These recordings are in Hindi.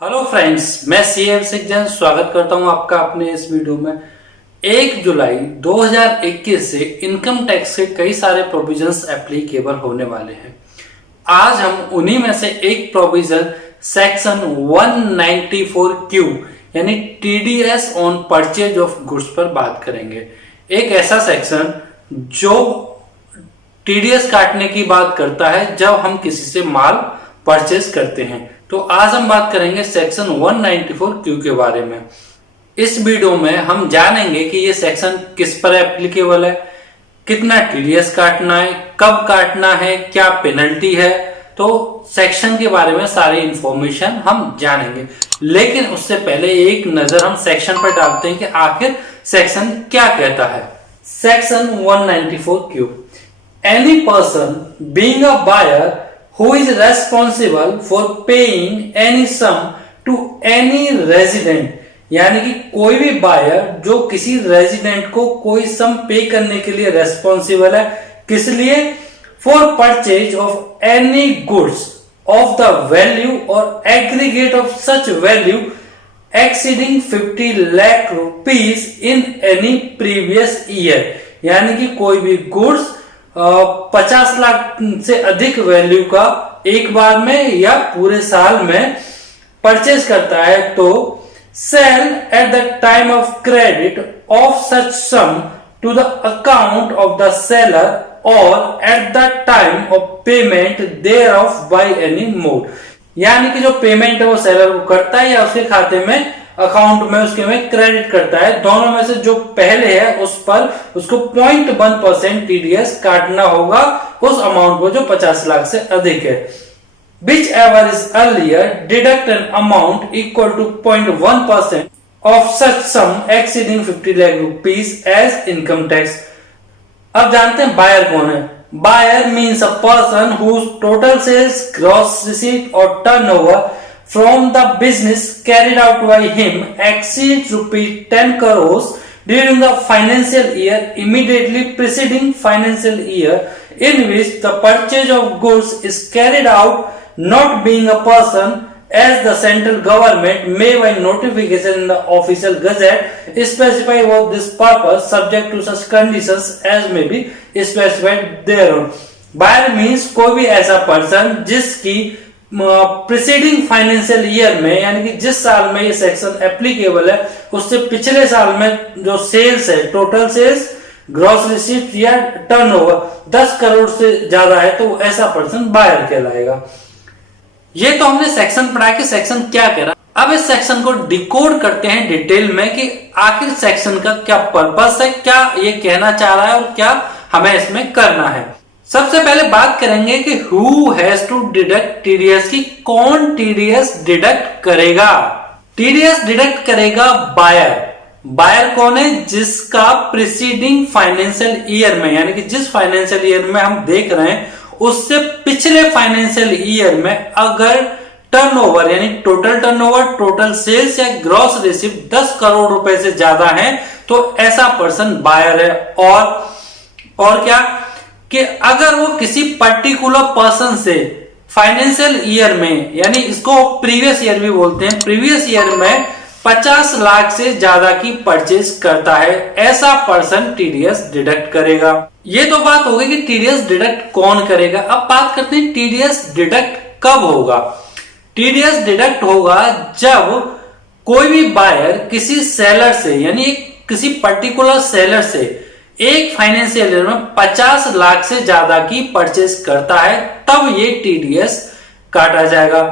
हेलो फ्रेंड्स, मैं सीएम सिकजन स्वागत करता हूं आपका अपने इस वीडियो में। 1 जुलाई 2021 से इनकम टैक्स के कई सारे प्रोविजंस एप्लीकेबल होने वाले हैं। आज हम उन्हीं में से एक प्रोविजन सेक्शन 194Q यानी TDS on purchase of goods पर बात करेंगे। एक ऐसा सेक्शन जो टीडीएस काटने की बात करता है जब हम किसी से माल परचेज करते हैं। तो आज हम बात करेंगे सेक्शन 194Q के बारे में। इस वीडियो में हम जानेंगे कि ये सेक्शन किस पर एप्लीकेबल है, कितना टीडीएस काटना है, कब काटना है, क्या पेनल्टी है। तो सेक्शन के बारे में सारी इंफॉर्मेशन हम जानेंगे, लेकिन उससे पहले एक नजर हम सेक्शन पर डालते हैं कि आखिर सेक्शन क्या कहता है। Section 194Q, any person being a buyer who is responsible for paying any sum to any resident, यानी कि कोई भी बायर जो किसी रेजिडेंट को कोई सम पे करने के लिए रेस्पॉन्सिबल है, किस लिए? For purchase of any goods of the value और aggregate of such value exceeding 50 lakh rupees in any previous year, यानी कि कोई भी गुड्स 50 लाख से अधिक वैल्यू का एक बार में या पूरे साल में परचेज करता है तो sale at the time of credit of such sum to the account of the seller और at the time of payment thereof by any mode, यानी कि जो पेमेंट है वो सेलर को करता है या उसके खाते में अकाउंट में उसके में क्रेडिट करता है। दोनों में से जो पहले है उस पर उसको 0.1% टीडीएस काटना होगा उस अमाउंट को जो 50 लाख से अधिक है। Whichever is earlier deduct an amount equal to 0.1% of such sum exceeding 50 lakh rupees as income tax. अब जानते हैं बायर कौन है। Buyer means a person whose total sales, gross receipt और turnover from the business carried out by him exceeds rupees 10 crores during the financial year immediately preceding financial year in which the purchase of goods is carried out, not being a person as the central government may by notification in the official gazette specify about this purpose subject to such conditions as may be specified thereon। Buyer means कोई भी ऐसा पर्सन जिसकी प्रीसीडिंग फाइनेंशियल ईयर में, यानी कि जिस साल में ये सेक्शन एप्लीकेबल है उससे पिछले साल में जो सेल्स है, टोटल सेल्स, ग्रॉस रिसीट या टर्नओवर 10 करोड़ से ज्यादा है तो ऐसा पर्सन बायर कहलाएगा। ये तो हमने सेक्शन पढ़ा कि सेक्शन क्या कह रहा है। अब इस सेक्शन को डिकोड करते हैं डिटेल में कि आखिर सेक्शन का क्या पर्पस है, क्या ये कहना चाह रहा है और क्या हमें इसमें करना है। सबसे पहले बात करेंगे कि who has to deduct TDS की, कौन टीडीएस डिडक्ट करेगा। टीडीएस डिडक्ट करेगा बायर। बायर कौन है? जिसका प्रीसीडिंग फाइनेंशियल ईयर में, यानी कि जिस फाइनेंशियल ईयर में हम देख रहे हैं उससे पिछले फाइनेंशियल ईयर में अगर टर्नओवर यानी टोटल टर्नओवर, टोटल सेल्स या ग्रॉस रिसीव 10 करोड़ रुपए से ज्यादा है तो ऐसा पर्सन बायर है। और क्या कि अगर वो किसी पर्टिकुलर पर्सन से फाइनेंशियल ईयर में, यानी इसको प्रीवियस ईयर भी बोलते हैं, प्रीवियस ईयर में 50 लाख से ज्यादा की परचेज करता है, ऐसा पर्सन टीडीएस डिडक्ट करेगा। ये तो बात हो गई कि टीडीएस डिडक्ट कौन करेगा। अब बात करते हैं टीडीएस डिडक्ट कब होगा। टीडीएस डिडक्ट होगा जब कोई भी बायर किसी सेलर से, यानी किसी पर्टिकुलर सेलर से एक फाइनेंशियल ईयर में 50 लाख से ज्यादा की परचेज करता है, तब ये टीडीएस काटा जाएगा।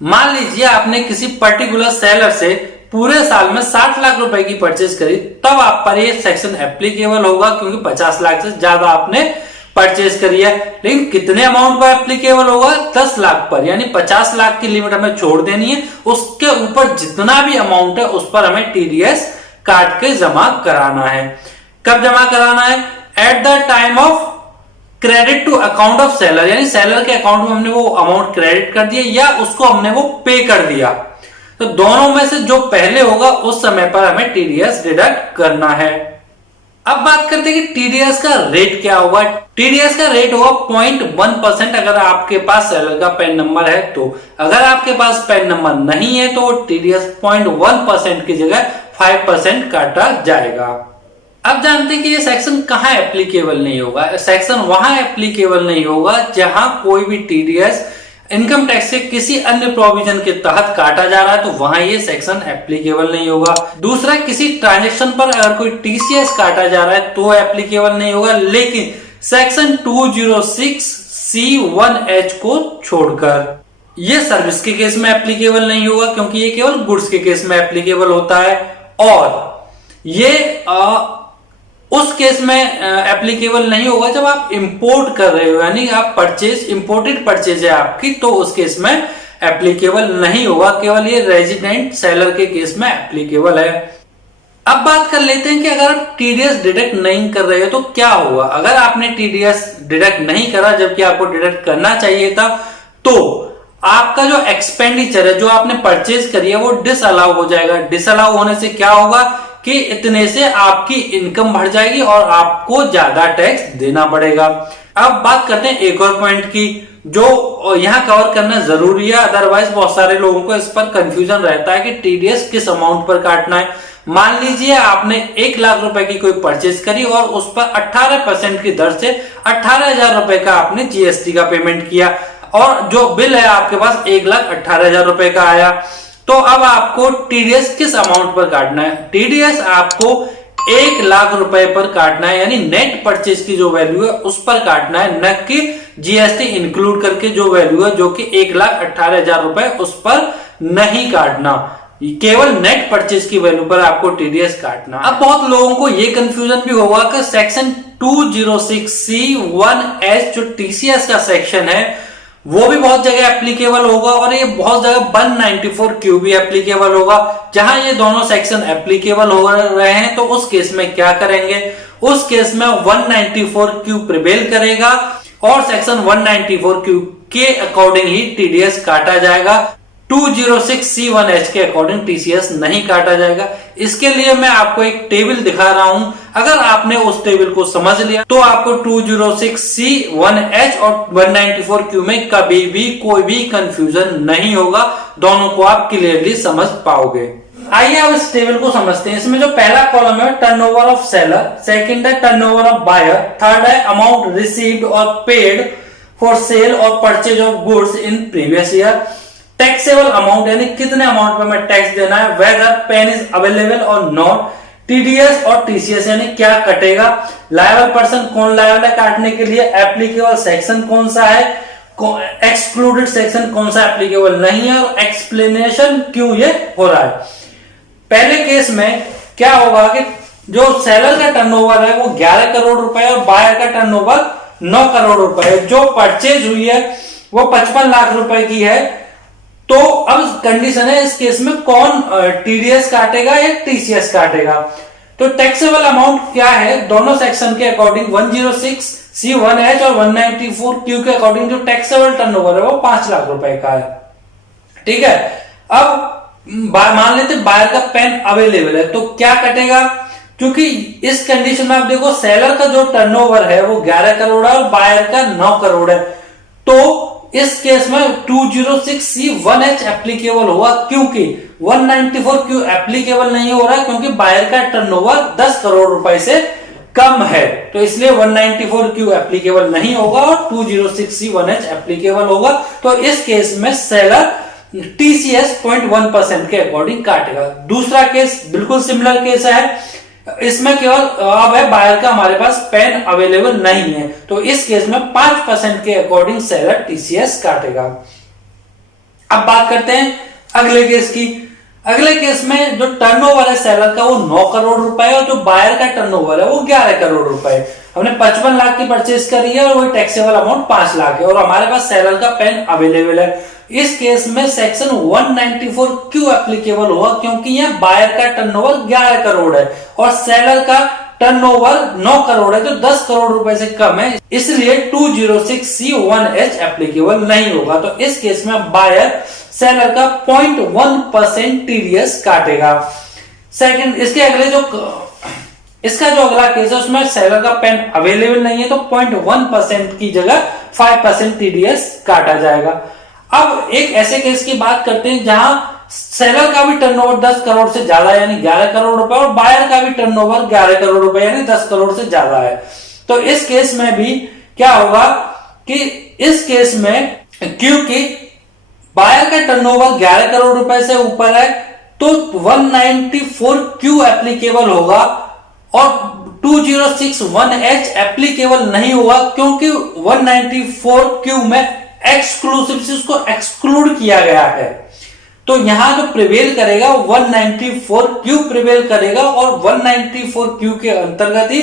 मान लीजिए आपने किसी पर्टिकुलर सेलर से पूरे साल में 60 लाख रुपए की परचेज करी, तब आप पर ये सेक्शन एप्लीकेबल होगा क्योंकि 50 लाख से ज्यादा आपने परचेज करी है। लेकिन कितने अमाउंट पर एप्लीकेबल होगा? 10 लाख पर, यानी 50 लाख की लिमिट हमें छोड़ देनी है। उसके ऊपर जितना भी अमाउंट है उस पर हमें टीडीएस काट के जमा कराना है। कब जमा कराना है? At the time of credit to account of seller, यानी सेलर के अकाउंट में हमने वो अमाउंट क्रेडिट कर दिया या उसको हमने वो पे कर दिया, तो दोनों में से जो पहले होगा उस समय पर हमें टीडीएस डिडक्ट करना है। अब बात करते हैं कि टीडीएस का रेट क्या होगा। टीडीएस का रेट होगा 0.1% अगर आपके पास सेलर का पैन नंबर है तो। अगर आपके पास पैन नंबर नहीं है तो टीडीएस 0.1% की जगह 5% काटा जाएगा। अब जानते हैं कि ये सेक्शन कहां एप्लीकेबल नहीं होगा। सेक्शन वहां एप्लीकेबल नहीं होगा जहां कोई भी टीडीएस इनकम टैक्स के किसी अन्य प्रोविजन के तहत काटा जा रहा है तो वहां ये सेक्शन एप्लीकेबल नहीं होगा। दूसरा, किसी ट्रांजैक्शन पर अगर कोई टीसीएस काटा जा रहा है तो एप्लीकेबल नहीं होगा, लेकिन सेक्शन 206C1H को छोड़कर। ये सर्विस के केस में एप्लीकेबल नहीं होगा क्योंकि ये केवल गुड्स के केस में एप्लीकेबल होता है, और ये उस केस में एप्लीकेबल नहीं होगा जब आप इंपोर्ट कर रहे हो, यानी आप इंपोर्टेड परचेज है आपकी, तो उस केस में एप्लीकेबल नहीं होगा। केवल ये रेजिडेंट सेलर के केस में एप्लीकेबल है। अब बात कर लेते हैं कि अगर आप टीडीएस डिडक्ट नहीं कर रहे हो तो क्या होगा। अगर आपने टीडीएस डिडक्ट नहीं करा जबकि आपको डिडक्ट करना चाहिए था, तो आपका जो एक्सपेंडिचर है जो आपने परचेज करी है वो डिसअलाउ हो जाएगा। डिसअलाउ होने से क्या होगा कि इतने से आपकी इनकम बढ़ जाएगी और आपको ज्यादा टैक्स देना पड़ेगा। अब बात करते हैं एक और पॉइंट की जो यहां कवर करना जरूरी है, अदरवाइज बहुत सारे लोगों को इस पर कंफ्यूजन रहता है कि टीडीएस किस अमाउंट पर काटना है। मान लीजिए आपने 1 लाख रुपए की कोई परचेज करी और उस पर 18% की दर से 18,000 रुपए का आपने जीएसटी का पेमेंट किया और जो बिल है आपके पास 1,18,000 रुपए का आया। तो अब आपको टीडीएस किस अमाउंट पर काटना है। टीडीएस आपको 1 लाख रुपए पर काटना है, यानी नेट परचेज की जो वैल्यू है उस पर काटना है, न कि जीएसटी इंक्लूड करके जो वैल्यू है जो कि 1,18,000 रुपए उस पर नहीं काटना। केवल नेट परचेज की वैल्यू पर आपको टीडीएस काटना। अब बहुत लोगों को यह कंफ्यूजन भी होगा कि सेक्शन 206C1H जो टीसीएस का सेक्शन है वो भी बहुत जगह एप्लीकेबल होगा और ये बहुत जगह 194Q भी एप्लीकेबल होगा। जहां ये दोनों सेक्शन एप्लीकेबल हो रहे हैं तो उस केस में क्या करेंगे, उस केस में 194Q प्रिवेल करेगा और सेक्शन 194Q के अकॉर्डिंग ही टीडीएस काटा जाएगा। 206C1H के अकॉर्डिंग टीसीएस नहीं काटा जाएगा। इसके लिए मैं आपको एक टेबल दिखा रहा हूं, अगर आपने उस टेबल को समझ लिया तो आपको 206C1H और 194Q में कभी भी कोई भी कंफ्यूजन नहीं होगा, दोनों को आप क्लियरली समझ पाओगे। आइए अब इस टेबल को समझते हैं। इसमें जो पहला कॉलम है टर्नओवर ऑफ सेलर, सेकंड है टर्नओवर ऑफ बायर, थर्ड है अमाउंट रिसीव्ड और पेड फॉर सेल और purchase of goods in previous year, taxable amount यानी कितने अमाउंट पे मैं टैक्स देना है, वेदर पेन इज अवेलेबल और नॉट, टीडीएस और टीसीएस यानी क्या कटेगा, लायबल पर्सन कौन लायबल है काटने के लिए, एप्लीकेबल सेक्शन कौन सा है, एक्सक्लूडेड सेक्शन कौन सा एप्लीकेबल नहीं है और एक्सप्लेनेशन क्यों ये हो रहा है। पहले केस में क्या होगा कि जो सेलर का टर्नओवर है वो 11 करोड़ रुपए और बायर का टर्नओवर 9 करोड़ रुपए, जो परचेज हुई है वो 55 लाख रुपए की है। तो अब कंडीशन है इस केस में कौन टीडीएस काटेगा या टीसीएस काटेगा। तो टैक्सेबल अमाउंट क्या है, दोनों सेक्शन के अकॉर्डिंग 106C1H और 194Q के अकॉर्डिंग जो टैक्सेबल टर्नओवर है वो 5 लाख रुपए का है। ठीक है, अब मान लेते बायर का पेन अवेलेबल है तो क्या कटेगा, क्योंकि इस कंडीशन में आप देखो सेलर का जो टर्नओवर है वो 11 करोड़ है और बायर का 9 करोड़ है, तो इस केस में 206C1H एप्लीकेबल होगा क्योंकि 194Q एप्लीकेबल नहीं हो रहा क्योंकि बायर का टर्नओवर 10 करोड़ रुपए से कम है, तो इसलिए 194Q एप्लीकेबल नहीं होगा और 206C1H एप्लीकेबल होगा। तो इस केस में सेलर टीसीएस 0.1% के अकॉर्डिंग काटेगा। दूसरा केस बिल्कुल सिमिलर केस है, इसमें केवल अब है बायर का हमारे पास पेन अवेलेबल नहीं है, तो इस केस में 5% के अकॉर्डिंग सेलर टीसीएस काटेगा। अब बात करते हैं अगले केस की। अगले केस में जो टर्नओवर है सेलर का वो 9 करोड़ रुपए और जो बायर का टर्नओवर है वो 11 करोड़ रुपए। हमने 55 लाख की परचेज करी है और वही टैक्सेबल अमाउंट 5 लाख है और हमारे पास सेलर का पेन अवेलेबल है। इस केस में सेक्शन 194Q एप्लीकेबल होगा क्योंकि यह बायर का टर्नओवर 11 करोड़ है और सेलर का टर्नओवर 9 करोड़ है, जो 10 करोड़ रुपए से कम है, इसलिए 206C1H एप्लीकेबल नहीं होगा। तो इस केस में बायर सेलर का 0.1% टीडीएस काटेगा। सेकंड, इसके अगले जो इसका जो अगला केस है उसमें सेलर का पेन अवेलेबल नहीं है तो 0.1% की जगह 5% टीडीएस काटा जाएगा। अब एक ऐसे केस की बात करते हैं जहां सेलर का भी टर्नओवर 10 करोड़ से ज्यादा यानी 11 करोड़ रुपए और बायर का भी टर्नओवर 11 करोड़ रुपए यानी 10 करोड़ से ज्यादा है। तो इस केस में भी क्या होगा कि इस केस में क्योंकि बायर का टर्नओवर 11 करोड़ रुपए से ऊपर है तो 194Q एप्लीकेबल होगा और 2061H एप्लीकेबल नहीं होगा क्योंकि 194Q में एक्सक्लूसिव से उसको एक्सक्लूड किया गया है। तो यहां जो प्रिवेल करेगा 194Q प्रिवेल करेगा और 194Q के अंतर्गत ही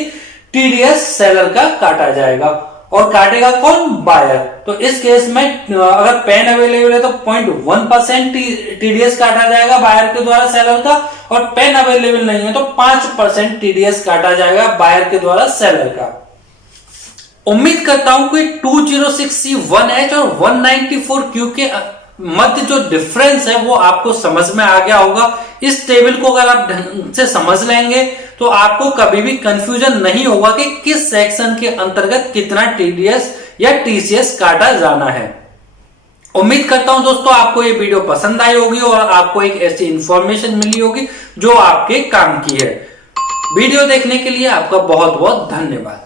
टीडीएस सेलर का काटा जाएगा और काटेगा कौन? बायर। तो इस केस में अगर पेन अवेलेबल है तो 0.1% टीडीएस काटा जाएगा बायर के द्वारा सेलर का और पेन अवेलेबल नहीं है तो 5% टीडीएस काटा जाएगा बायर के द्वारा सेलर का। उम्मीद करता हूं कि 206C1H और 194Q के मध्य जो डिफरेंस है वो आपको समझ में आ गया होगा। इस टेबल को अगर आप ढंग से समझ लेंगे तो आपको कभी भी कंफ्यूजन नहीं होगा कि किस सेक्शन के अंतर्गत कितना टीडीएस या टीसीएस काटा जाना है। उम्मीद करता हूं दोस्तों आपको ये वीडियो पसंद आई होगी और आपको एक ऐसी इंफॉर्मेशन मिली होगी जो आपके काम की है। वीडियो देखने के लिए आपका बहुत बहुत धन्यवाद।